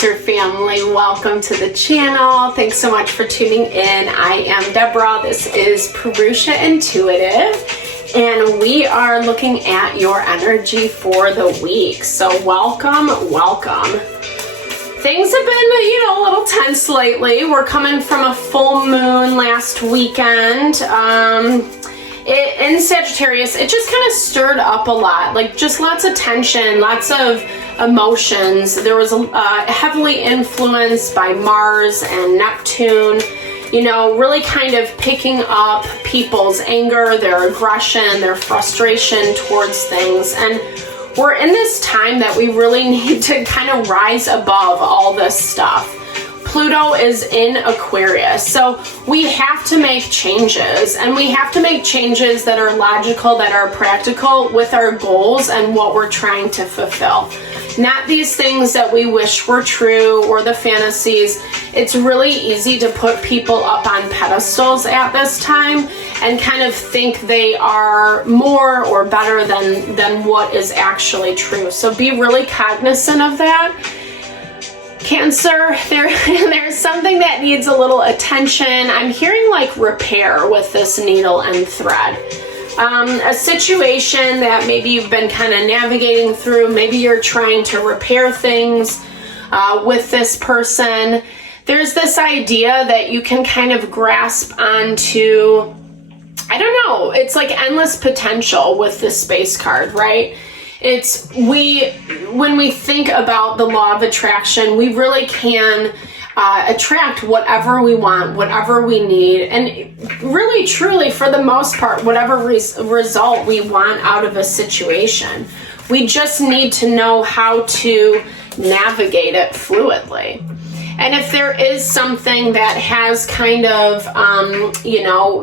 Cancer family, welcome to the channel. Thanks so much for tuning in. I am Deborah. This is Purusha Intuitive, and we are looking at your energy for the week. So welcome. Things have been, a little tense lately. We're coming from a full moon last weekend. In Sagittarius, it just kind of stirred up a lot, like just lots of tension, lots of emotions. There was heavily influenced by Mars and Neptune, really kind of picking up people's anger, their aggression, their frustration towards things. And we're in this time that we really need to kind of rise above all this stuff. Pluto is in Aquarius, so we have to make changes, and we have to make changes that are logical, that are practical with our goals and what we're trying to fulfill. Not these things that we wish were true or the fantasies. It's really easy to put people up on pedestals at this time and kind of think they are more or better than what is actually true. So be really cognizant of that. Cancer, there's something that needs a little attention. I'm hearing like repair with this needle and thread. A situation that maybe you've been kind of navigating through. Maybe you're trying to repair things with this person. There's this idea that you can kind of grasp onto, I don't know, it's like endless potential with the space card, right? When we think about the law of attraction, we really can attract whatever we want, whatever we need, and really, truly, for the most part, whatever result we want out of a situation. We just need to know how to navigate it fluidly. And if there is something that has kind of,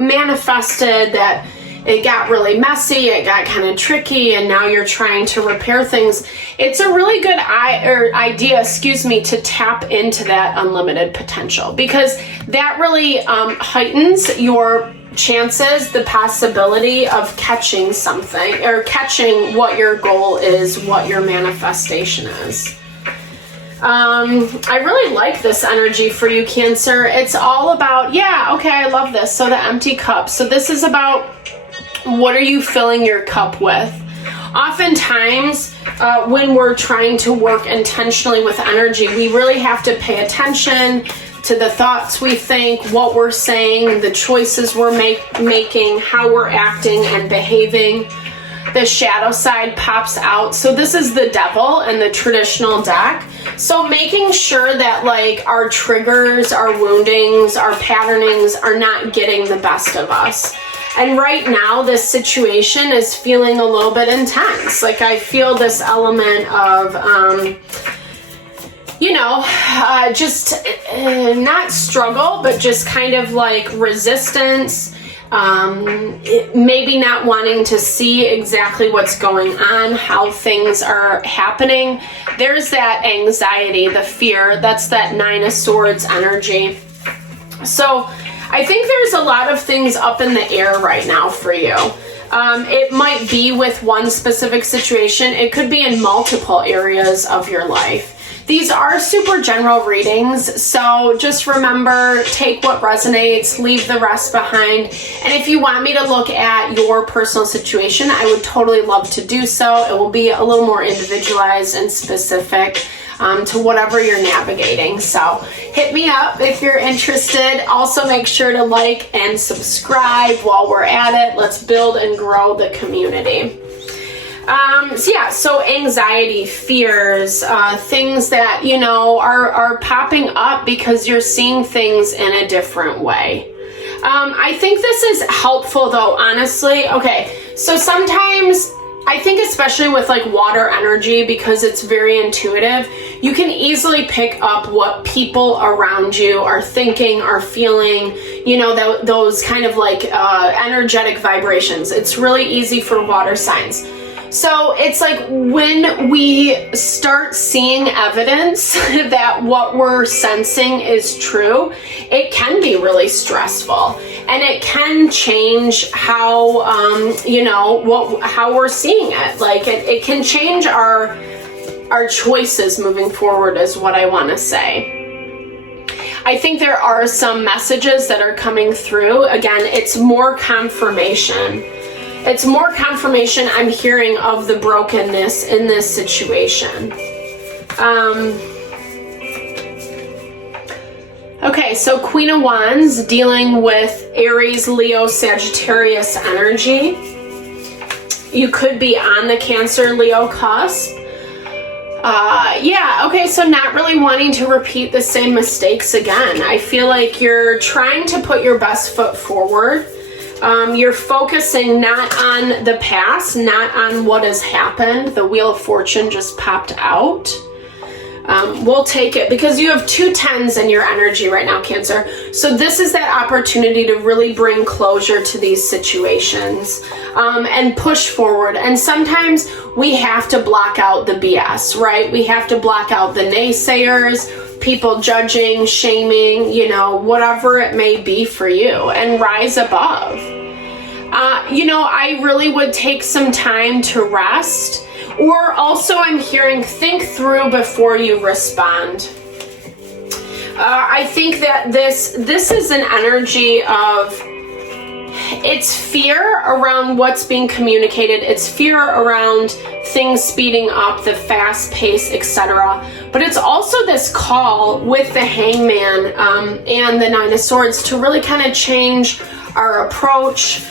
manifested, that it got really messy, it got kind of tricky, and now you're trying to repair things, it's a really good idea, to tap into that unlimited potential, because that really heightens your chances, the possibility of catching something, or catching what your goal is, what your manifestation is. I really like this energy for you, Cancer. It's all about, I love this. So the empty cup. So this is about, what are you filling your cup with? Oftentimes, when we're trying to work intentionally with energy, we really have to pay attention to the thoughts we think, what we're saying, the choices we're making, how we're acting and behaving. The shadow side pops out. So this is the devil in the traditional deck. So making sure that our triggers, our woundings, our patternings are not getting the best of us. And right now, this situation is feeling a little bit intense. I feel this element of, just not struggle, but just kind of resistance. Maybe not wanting to see exactly what's going on, how things are happening. There's that anxiety, the fear. That's that Nine of Swords energy. So I think there's a lot of things up in the air right now for you. It might be with one specific situation. It could be in multiple areas of your life. These are super general readings, so just remember, take what resonates, leave the rest behind. And if you want me to look at your personal situation, I would totally love to do so. It will be a little more individualized and specific to whatever you're navigating. So hit me up if you're interested. Also, make sure to like and subscribe while we're at it. Let's build and grow the community. So anxiety, fears, things that, are popping up because you're seeing things in a different way. I think this is helpful though, honestly. Okay, so sometimes I think especially with water energy, because it's very intuitive, you can easily pick up what people around you are thinking, are feeling, those kind of energetic vibrations. It's really easy for water signs. So it's when we start seeing evidence that what we're sensing is true, it can be really stressful, and it can change how, how we're seeing it. It can change our our choices moving forward is what I want to say. I think there are some messages that are coming through. Again, it's more confirmation. It's more confirmation I'm hearing of the brokenness in this situation. Okay, so Queen of Wands dealing with Aries, Leo, Sagittarius energy. You could be on the Cancer, Leo cusp. Yeah, okay, so not really wanting to repeat the same mistakes again. I feel like you're trying to put your best foot forward. You're focusing not on the past, not on what has happened. The Wheel of Fortune just popped out. We'll take it because you have 2 10s in your energy right now, Cancer. So this is that opportunity to really bring closure to these situations and push forward. And sometimes we have to block out the BS, right? We have to block out the naysayers, people judging, shaming, you know, whatever it may be for you, and rise above. You know, I really would take some time to rest. Or also I'm hearing, think through before you respond. I think that this is an energy of, it's fear around what's being communicated. It's fear around things speeding up, the fast pace, etc. But it's also this call with the Hangman and the Nine of Swords to really kind of change our approach,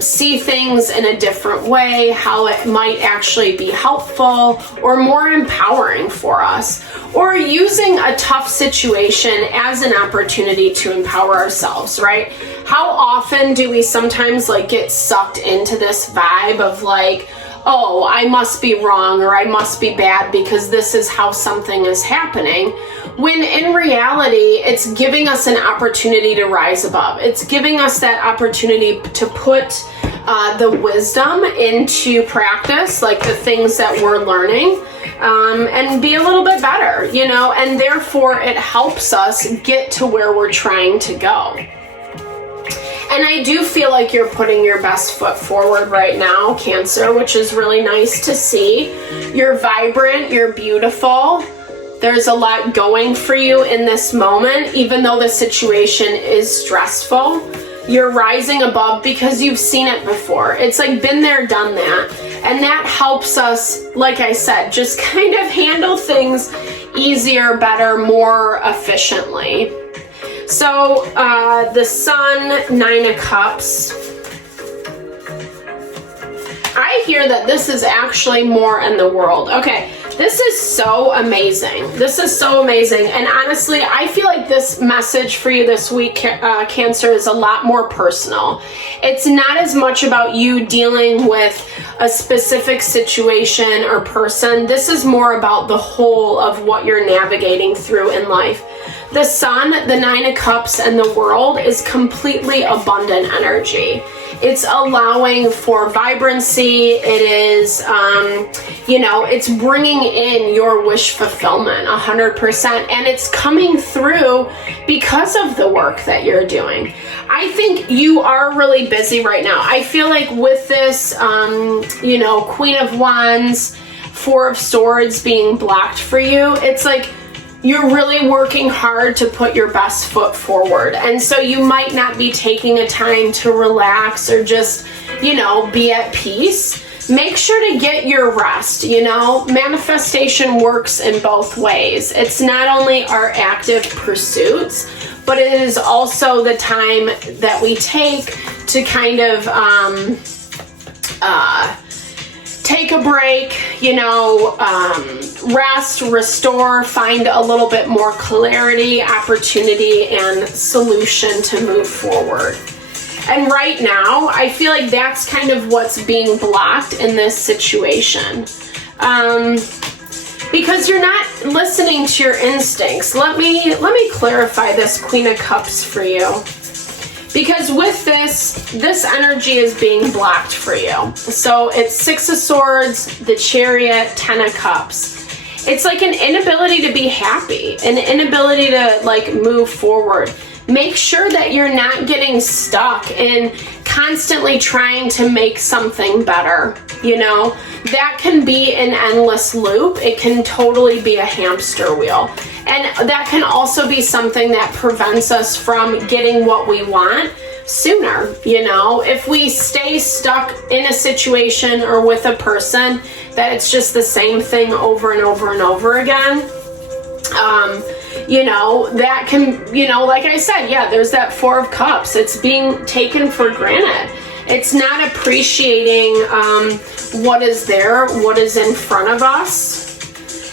see things in a different way, how it might actually be helpful or more empowering for us, or using a tough situation as an opportunity to empower ourselves, right? How often do we sometimes like get sucked into this vibe of like, oh, I must be wrong or I must be bad because this is how something is happening, when in reality, it's giving us an opportunity to rise above. It's giving us that opportunity to put the wisdom into practice, like the things that we're learning, and be a little bit better, you know, and therefore it helps us get to where we're trying to go. And I do feel like you're putting your best foot forward right now, Cancer, which is really nice to see. You're vibrant, you're beautiful. There's a lot going for you in this moment, even though the situation is stressful. You're rising above because you've seen it before. It's like been there, done that. And that helps us, like I said, just kind of handle things easier, better, more efficiently. So the Sun, 9 of Cups. I hear that this is actually more in the world. Okay, this is so amazing. This is so amazing. And honestly, I feel like this message for you this week, Cancer, is a lot more personal. It's not as much about you dealing with a specific situation or person. This is more about the whole of what you're navigating through in life. The Sun, the 9 of Cups, and the World is completely abundant energy. It's allowing for vibrancy. It is, you know, it's bringing in your wish fulfillment 100%. And it's coming through because of the work that you're doing. I think you are really busy right now. I feel like with this, you know, Queen of Wands, 4 of Swords being blocked for you, it's like, you're really working hard to put your best foot forward. And so you might not be taking a time to relax or just, you know, be at peace. Make sure to get your rest, you know. Manifestation works in both ways. It's not only our active pursuits, but it is also the time that we take to kind of take a break, you know, rest, restore, find a little bit more clarity, opportunity, and solution to move forward. And right now, I feel like that's kind of what's being blocked in this situation. Because you're not listening to your instincts. Let me clarify this Queen of Cups for you. Because with this energy is being blocked for you. So it's 6 of Swords, the Chariot, 10 of Cups. It's like an inability to be happy, an inability to like move forward. Make sure that you're not getting stuck in constantly trying to make something better, you know, that can be an endless loop. It can totally be a hamster wheel. And that can also be something that prevents us from getting what we want sooner, you know. If we stay stuck in a situation or with a person that it's just the same thing over and over and over again, you know, that can, you know, like I said, yeah, there's that Four of Cups. It's being taken for granted. It's not appreciating what is there, what is in front of us.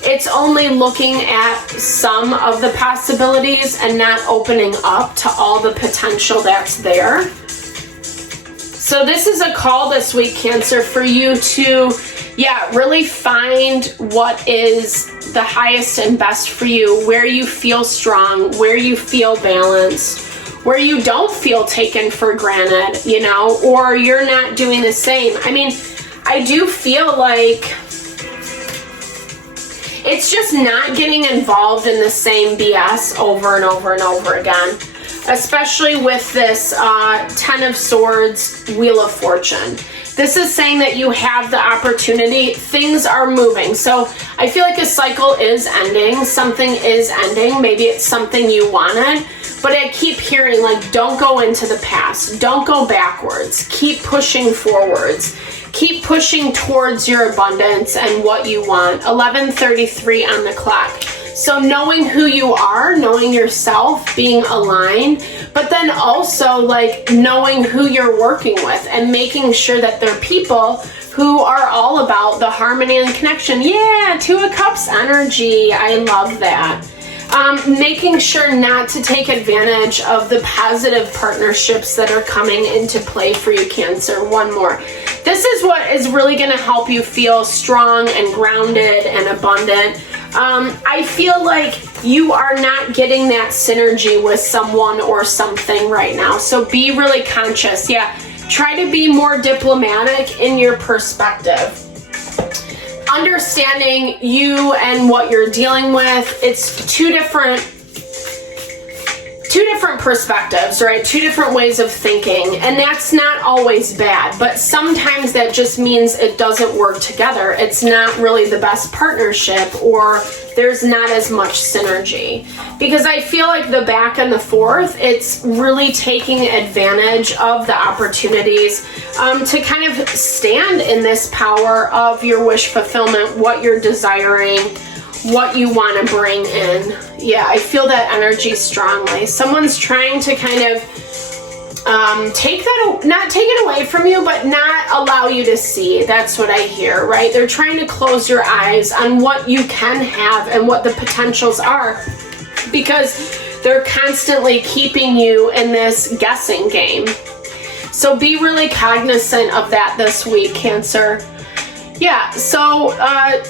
It's only looking at some of the possibilities and not opening up to all the potential that's there. So this is a call this week, Cancer, for you to, yeah, really find what is the highest and best for you, where you feel strong, where you feel balanced, where you don't feel taken for granted, you know, or you're not doing the same. I mean, I do feel like it's just not getting involved in the same BS over and over and over again, especially with this 10 of Swords, Wheel of Fortune. This is saying that you have the opportunity. Things are moving. So I feel like a cycle is ending. Something is ending. Maybe it's something you wanted. But I keep hearing, like, don't go into the past. Don't go backwards. Keep pushing forwards. Keep pushing towards your abundance and what you want. 11:33 on the clock. So knowing who you are, knowing yourself, being aligned, but then also like knowing who you're working with and making sure that they're people who are all about the harmony and connection. Yeah, Two of Cups energy. I love that. Making sure not to take advantage of the positive partnerships that are coming into play for you, Cancer. One more. This is what is really going to help you feel strong and grounded and abundant. I feel like you are not getting that synergy with someone or something right now. So be really conscious. Yeah, try to be more diplomatic in your perspective. Understanding you and what you're dealing with, it's two different perspectives, right? Two different ways of thinking, and that's not always bad, but sometimes that just means it doesn't work together. It's not really the best partnership, or there's not as much synergy. Because I feel like the back and the forth, it's really taking advantage of the opportunities to kind of stand in this power of your wish fulfillment, what you're desiring, what you want to bring in. Yeah, I feel that energy strongly. Someone's trying to kind of take that, not take it away from you, but not allow you to see. That's what I hear, right? They're trying to close your eyes on what you can have and what the potentials are, because they're constantly keeping you in this guessing game. So be really cognizant of that this week, Cancer. Yeah, so,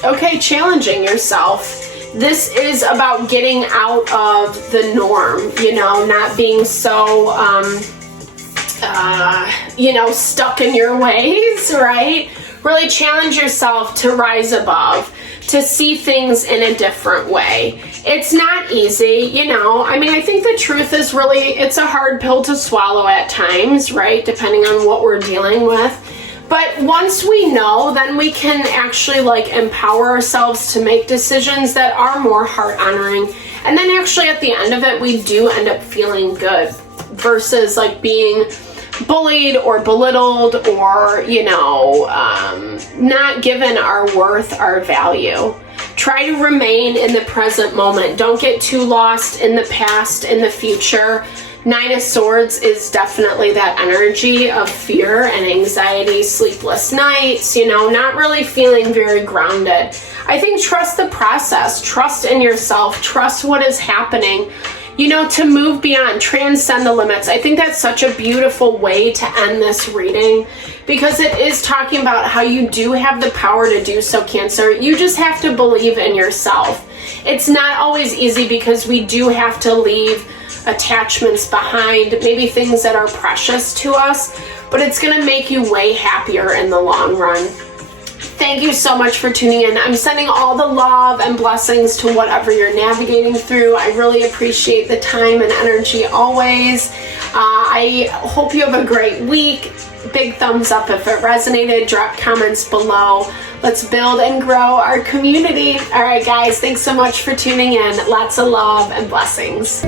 okay, challenging yourself. This is about getting out of the norm, you know, not being so, you know, stuck in your ways, right? Really challenge yourself to rise above, to see things in a different way. It's not easy, you know. I mean, I think the truth is really, it's a hard pill to swallow at times, right? Depending on what we're dealing with. But once we know, then we can actually like empower ourselves to make decisions that are more heart honoring. And then actually at the end of it, we do end up feeling good versus like being bullied or belittled or, you know, not given our worth, our value. Try to remain in the present moment. Don't get too lost in the past, in the future. Nine of Swords is definitely that energy of fear and anxiety, sleepless nights, you know, not really feeling very grounded. I think trust the process, trust in yourself, trust what is happening, you know, to move beyond, transcend the limits. I think that's such a beautiful way to end this reading, because it is talking about how you do have the power to do so, Cancer. You just have to believe in yourself. It's not always easy because we do have to leave attachments behind, maybe things that are precious to us, but it's going to make you way happier in the long run. Thank you so much for tuning in. I'm sending all the love and blessings to whatever you're navigating through. I really appreciate the time and energy always. I hope you have a great week. Big thumbs up if it resonated. Drop comments below. Let's build and grow our community. All right, guys, thanks so much for tuning in. Lots of love and blessings.